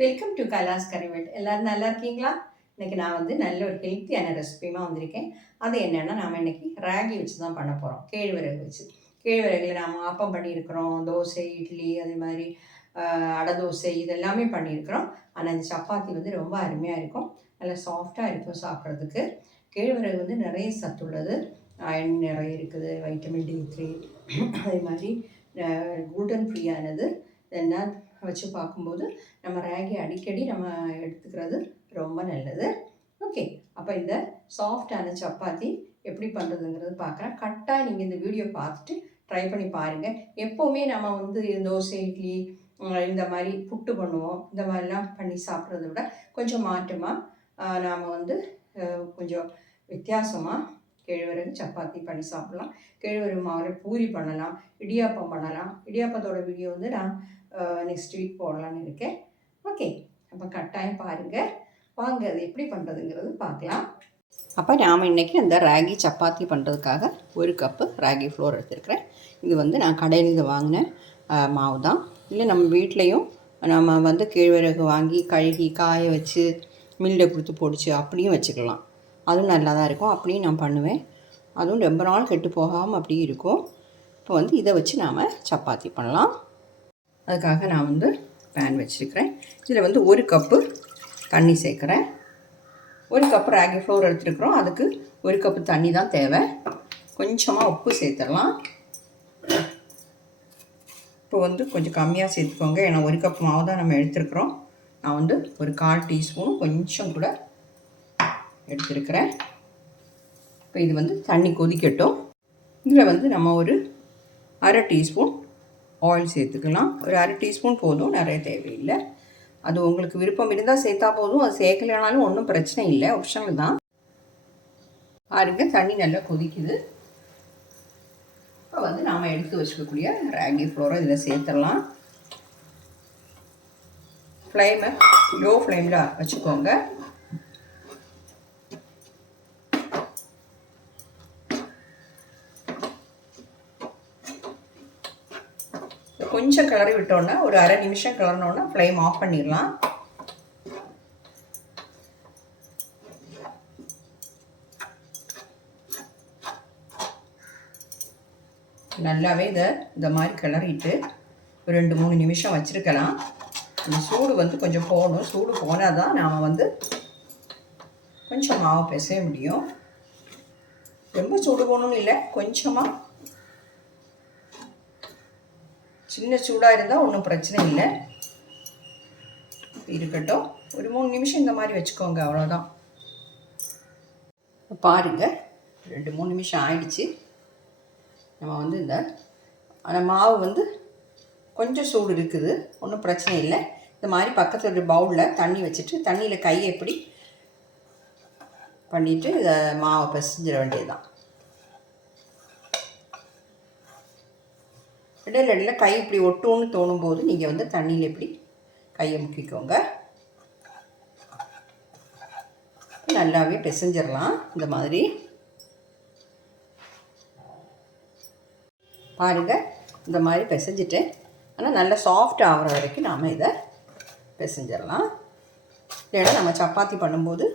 Welcome to Kailash கரிவெட். எல்லோரும் நல்லா இருக்கீங்களா? இன்றைக்கி நான் வந்து நல்ல ஒரு ஹெல்த்தியான ரெசிபியுமா வந்திருக்கேன். அது என்னென்னா, நாம் இன்றைக்கி ராகி வச்சு தான் பண்ண போகிறோம். கேழ்வரகு வச்சு. கேழ்வரகுல நாம் ஆப்பம் பண்ணியிருக்கிறோம், தோசை, இட்லி, அதே மாதிரி அடை தோசை இதெல்லாமே பண்ணியிருக்கிறோம். ஆனால் இந்த சப்பாத்தி வந்து ரொம்ப அருமையாக இருக்கும், நல்லா சாஃப்டாக இருக்கும் சாப்பிட்றதுக்கு. கேழ்வரகு வந்து நிறைய சத்துள்ளது, அயன் நிறைய இருக்குது, வைட்டமின் D3, அதே மாதிரி குளுட்டன் ஃப்ரீயானது. என்ன வச்சு பார்க்கும்போது நம்ம ராகி அடிக்கடி நம்ம எடுத்துக்கிறது ரொம்ப நல்லது. ஓகே, அப்போ இந்த சாஃப்டான சப்பாத்தி எப்படி பண்ணுறதுங்கிறது பார்க்குறேன். கரெக்டாக நீங்கள் இந்த வீடியோ பார்த்துட்டு ட்ரை பண்ணி பாருங்கள். எப்போவுமே நம்ம வந்து தோசை, இட்லி, இந்த மாதிரி புட்டு பண்ணுவோம். இந்த மாதிரிலாம் பண்ணி சாப்பிட்றத விட கொஞ்சம் மாற்றமாக நாம் வந்து கொஞ்சம் வித்தியாசமாக கேழ்வரகு சப்பாத்தி பண்ணி சாப்பிட்லாம். கேழ்வரகு மாவில் பூரி பண்ணலாம், இடியாப்பம் பண்ணலாம். இடியாப்பத்தோட வீடியோ வந்து நான் நெக்ஸ்ட் வீக் போடலான்னு இருக்கேன். ஓகே, அப்போ கட்டாயம் பாருங்கள். வாங்க அது எப்படி பண்ணுறதுங்கிறது பார்க்கலாம். அப்போ நாம் இன்றைக்கி அந்த ராகி சப்பாத்தி பண்ணுறதுக்காக 1 கப்பு ராகி ஃப்ளோர் எடுத்துருக்கிறேன். இது வந்து நான் கடையிலேருந்து வாங்கின மாவு தான். இல்லை நம்ம வீட்லேயும் நம்ம வந்து கேழ்வரகு வாங்கி கழுகி காய வச்சு மில்லில் கொடுத்து பொடிச்சு அப்படியும் வச்சுக்கலாம். அதுவும் நல்லா தான் இருக்கும். அப்படியும் நான் பண்ணுவேன். அதுவும் ரொம்ப நாள் கெட்டு போகாமல் அப்படியே இருக்கும். இப்போ வந்து இதை வச்சு நாம் சப்பாத்தி பண்ணலாம். அதுக்காக நான் வந்து பேன் வச்சுருக்கிறேன். இதில் வந்து 1 கப்பு தண்ணி சேர்க்குறேன். 1 கப்பு ராகி ஃப்ளோர் எடுத்துருக்குறோம், அதுக்கு 1 கப்பு தண்ணி தான் தேவை. கொஞ்சமாக உப்பு சேர்த்துடலாம். இப்போ வந்து கொஞ்சம் கம்மியாக சேர்த்துக்கோங்க, ஏன்னா 1 கப் மாவு தான் நம்ம எடுத்துருக்குறோம். நான் வந்து ஒரு 1/4 டீஸ்பூன் கொஞ்சம் கூட எடுத்துருக்கிறேன். இப்போ இது வந்து தண்ணி கொதிக்கட்டும். இதில் வந்து நம்ம ஒரு 1/2 டீஸ்பூன் ஆயில் சேர்த்துக்கலாம். ஒரு 1/2 டீஸ்பூன் போதும், நிறைய தேவையில்லை. அது உங்களுக்கு விருப்பம் இருந்தால் சேர்த்தா போதும், அது சேர்க்கலைனாலும் ஒன்றும் பிரச்சனை இல்லை, ஆப்ஷனல் தான். பாருங்க, தண்ணி நல்லா கொதிக்குது. இப்போ வந்து நாம் எடுத்து வச்சுக்கக்கூடிய ராகி ஃப்ளோரை இதில் சேர்த்துடலாம். ஃப்ளேமை லோ ஃப்ளேமில் வச்சுக்கோங்க. கொஞ்சம் கிளறி விட்டோன்னா, ஒரு 1/2 நிமிஷம் கிளறினோன்னா ஃப்ளேம் ஆஃப் பண்ணிடலாம். நல்லாவே இந்த மாதிரி கிளறிட்டு ஒரு 2-3 நிமிஷம் வச்சுருக்கலாம். இந்த சூடு வந்து கொஞ்சம் போகணும். சூடு போனால் தான் நாம் வந்து கொஞ்சம் மாவு பிசைய முடியும். ரொம்ப சூடு போகணும்னு இல்லை, கொஞ்சமாக சின்ன சூடாக இருந்தால் ஒன்றும் பிரச்சனை இல்லை, இருக்கட்டும். ஒரு 3 நிமிஷம் இந்த மாதிரி வச்சுக்கோங்க, அவ்வளோதான். பாருங்கள், 2-3 நிமிஷம் ஆயிடுச்சு. நம்ம வந்து அந்த மாவு வந்து கொஞ்சம் சூடு இருக்குது, ஒன்றும் பிரச்சனை இல்லை. இந்த மாதிரி பக்கத்தில் ஒரு பவுலில் தண்ணி வச்சுட்டு தண்ணியில் கையை எப்படி பண்ணிவிட்டு இதை மாவை பிசைஞ்சிட வேண்டியதுதான். இடையில கை இப்படி ஒட்டுன்னு தோணும்போது நீங்கள் வந்து தண்ணியில் இப்படி கையை முக்கிக்கோங்க. நல்லாவே பிசைஞ்சிடலாம் இந்த மாதிரி. பாருங்கள், இந்த மாதிரி பிசைஞ்சிட்டேன். ஆனால் நல்லா சாஃப்ட் ஆகிற வரைக்கும் நாம் இதை பிசைஞ்சிடலாம். இல்லைன்னா நம்ம சப்பாத்தி பண்ணும்போது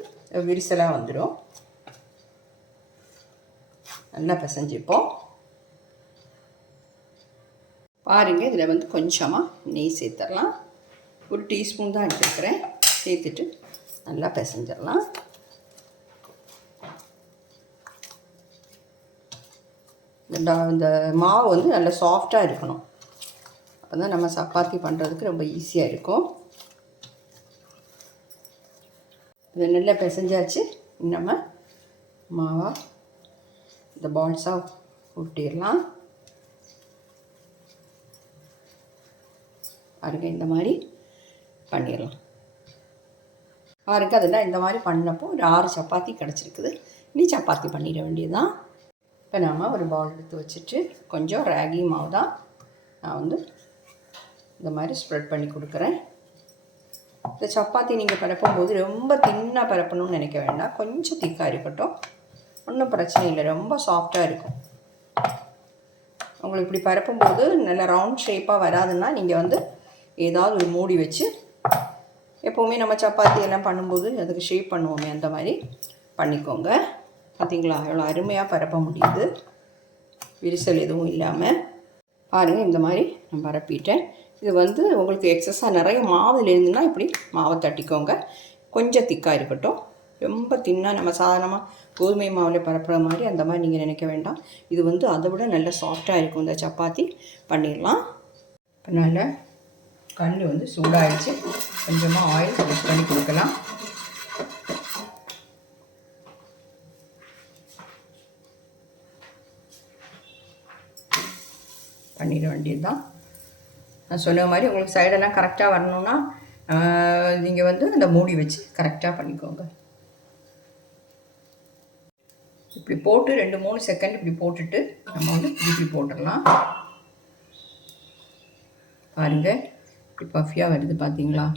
விரிசலாக வந்துடும். நல்லா பிசைஞ்சிப்போம். பாருங்கள், இதில் வந்து கொஞ்சமாக நெய் சேர்த்துடலாம். 1 டீஸ்பூன் தான் எடுத்துருக்கிறேன். சேர்த்துட்டு நல்லா பிசைஞ்சிடலாம். இந்த மாவு வந்து நல்லா சாஃப்டாக இருக்கணும், அப்போ தான் நம்ம சப்பாத்தி பண்ணுறதுக்கு ரொம்ப ஈஸியாக இருக்கும். இதை நல்லா பிசைஞ்சாச்சு. நம்ம மாவா இந்த பால்ஸாக ஊட்டிடலாம். பாருங்க, இந்த மாதிரி பண்ணிடலாம். பாருங்க, அதெல்லாம் இந்த மாதிரி பண்ணப்போ ஒரு 6 சப்பாத்தி கிடச்சிருக்குது. இனி சப்பாத்தி பண்ணிட வேண்டியதுதான். இப்போ நம்ம ஒரு பவுல் எடுத்து வச்சுட்டு கொஞ்சம் ராகி மாவு தான் நான் வந்து இந்த மாதிரி ஸ்ப்ரெட் பண்ணி கொடுக்குறேன். இந்த சப்பாத்தி நீங்கள் பரப்பும்போது ரொம்ப தின்னாக பரப்பணும்னு நினைக்க வேண்டாம், கொஞ்சம் திக்காக இருக்கட்டும், ஒன்றும் பிரச்சனை இல்லை, ரொம்ப சாஃப்டாக இருக்கும். உங்களுக்கு இப்படி பரப்பும்போது நல்ல ரவுண்ட் ஷேப்பாக வராதுன்னா நீங்கள் வந்து ஏதாவது ஒரு மூடி வச்சு எப்போவுமே நம்ம சப்பாத்தி எல்லாம் பண்ணும்போது அதுக்கு ஷேப் பண்ணுவோமே அந்த மாதிரி பண்ணிக்கோங்க. பார்த்திங்களா எவ்வளோ அருமையாக பரப்ப முடியுது, விரிசல் எதுவும் இல்லாமல். பாருங்கள், இந்த மாதிரி நான் பரப்பிட்டேன். இது வந்து உங்களுக்கு எக்ஸஸாக நிறைய மாவில் இருந்துன்னா இப்படி மாவை தட்டிக்கோங்க. கொஞ்சம் திக்காக இருக்கட்டும். ரொம்ப தின்னாக நம்ம சாதாரணமாக கோதுமை மாவில் பரப்புற மாதிரி அந்த மாதிரி நீங்கள் நினைக்க வேண்டாம். இது வந்து அதை விட நல்ல சாஃப்டாக இருக்கும். இந்த சப்பாத்தி பண்ணிடலாம். இப்போ நல்ல கல் வந்து சூடாகிடுச்சு. கொஞ்சமாக ஆயில் யூஸ் பண்ணி கொடுக்கலாம். பண்ணிட வேண்டியது தான். நான் சொன்ன மாதிரி உங்களுக்கு சைடெல்லாம் கரெக்டாக வரணுன்னா நீங்கள் வந்து அந்த மூடி வச்சு கரெக்டாக பண்ணிக்கோங்க. இப்படி போட்டு 2-3 செகண்ட் இப்படி போட்டுட்டு நம்ம வந்து திருப்பி போட்டுடலாம். பாருங்கள், இப்படி பஃபியாக வருது பார்த்தீங்களா?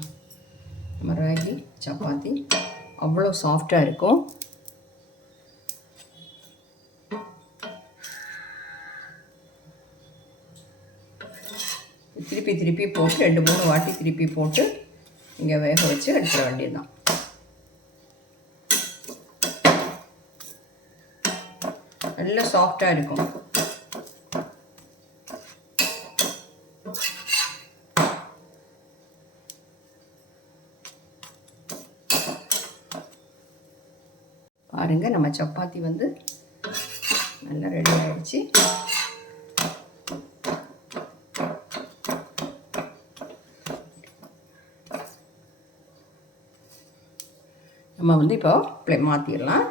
நம்ம ராகி சப்பாத்தி அவ்வளோ சாஃப்டாக இருக்கும். திருப்பி போட்டு 2-3 வாட்டி திருப்பி போட்டு இங்கே வேக வச்சு எடுத்துட வேண்டியது தான். நல்ல சாஃப்டாக இருக்கும். பாருங்கள், நம்ம சப்பாத்தி வந்து நல்லா ரெடி ஆகிடுச்சு. நம்ம வந்து இப்போ மாற்றிடலாம்.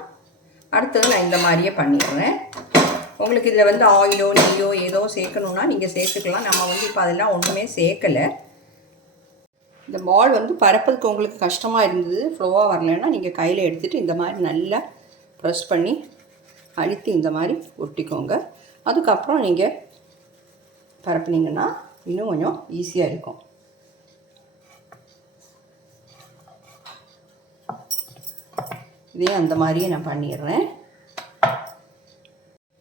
அடுத்தது நான் இந்த மாதிரியே பண்ணிடுறேன். உங்களுக்கு இதில் வந்து ஆயிலோ நெய்யோ ஏதோ சேர்க்கணுன்னா நீங்கள் சேர்த்துக்கலாம். நம்ம வந்து இப்போ அதெல்லாம் ஒன்றுமே சேர்க்கலை. இந்த பால் வந்து பரப்பதுக்கு உங்களுக்கு கஷ்டமாக இருந்தது, ஃப்ளோவாக வரலைன்னா நீங்கள் கையில் எடுத்துகிட்டு இந்த மாதிரி நல்லா ப்ரெஸ் பண்ணி அழுத்தி இந்த மாதிரி ஒட்டிக்கோங்க. அதுக்கப்புறம் நீங்கள் பரப்புனீங்கன்னா இன்னும் கொஞ்சம் ஈஸியாக இருக்கும். இதையும் அந்த மாதிரியே நான் பண்ணிடுறேன்.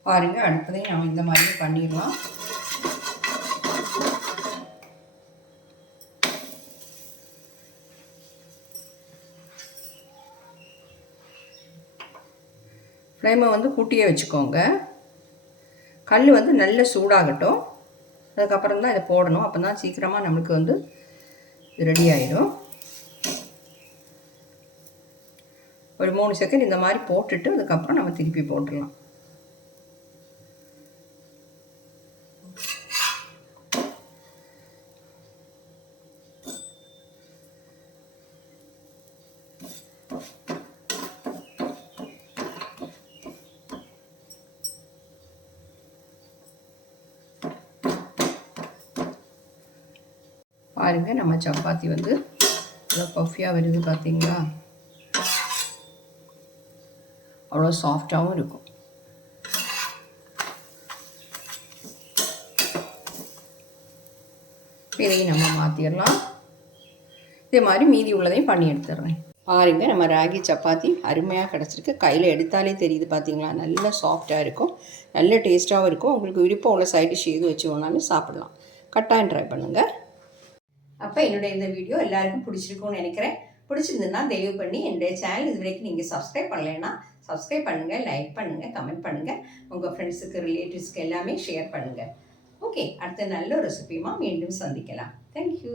பாருங்கள், அடுத்ததையும் நம்ம இந்த மாதிரியே பண்ணிடலாம். ஃப்ளேமை வந்து கூட்டியே வச்சுக்கோங்க. கல் வந்து நல்ல சூடாகட்டும். அதுக்கப்புறம் தான் இதை போடணும். அப்போ தான் சீக்கிரமாக நம்மளுக்கு வந்து ரெடி ஆகிடும். ஒரு 3 செகண்ட் இந்த மாதிரி போட்டுட்டு அதுக்கப்புறம் நம்ம திருப்பி போட்டுடலாம். பாருங்கள், நம்ம சப்பாத்தி வந்து நல்லா பஃபியாக வருது பார்த்தீங்களா? அவ்வளோ சாஃப்டாகவும் இருக்கும். இதையும் நம்ம மாற்றிடலாம். இதே மாதிரி மீதி உள்ளதையும் பண்ணி எடுத்துடுறேன். பாருங்கள், நம்ம ராகி சப்பாத்தி அருமையாக கிடச்சிருக்கு. கையில் எடுத்தாலே தெரியுது பார்த்தீங்களா? நல்ல சாஃப்டாக இருக்கும், நல்ல டேஸ்ட்டாகவும் இருக்கும். உங்களுக்கு விருப்பம் உள்ள சைட் டிஷ் எது வச்சு வேணாலும் சாப்பிடலாம். கட்டாயம் ட்ரை பண்ணுங்கள். அப்போ என்னுடைய இந்த வீடியோ எல்லாருக்கும் பிடிச்சிருக்கும்னு நினைக்கிறேன். பிடிச்சிருந்துன்னா தயவு பண்ணி என்னுடைய சேனல் இது வரைக்கும் நீங்கள் சப்ஸ்கிரைப் பண்ணலைன்னா சப்ஸ்கிரைப் பண்ணுங்கள், லைக் பண்ணுங்கள், கமெண்ட் பண்ணுங்கள். உங்கள் ஃப்ரெண்ட்ஸுக்கு, ரிலேட்டிவ்ஸ்க்கு எல்லாமே ஷேர் பண்ணுங்கள். ஓகே, அடுத்த நல்ல ரெசிபியுமா மீண்டும் சந்திக்கலாம். தேங்க்யூ.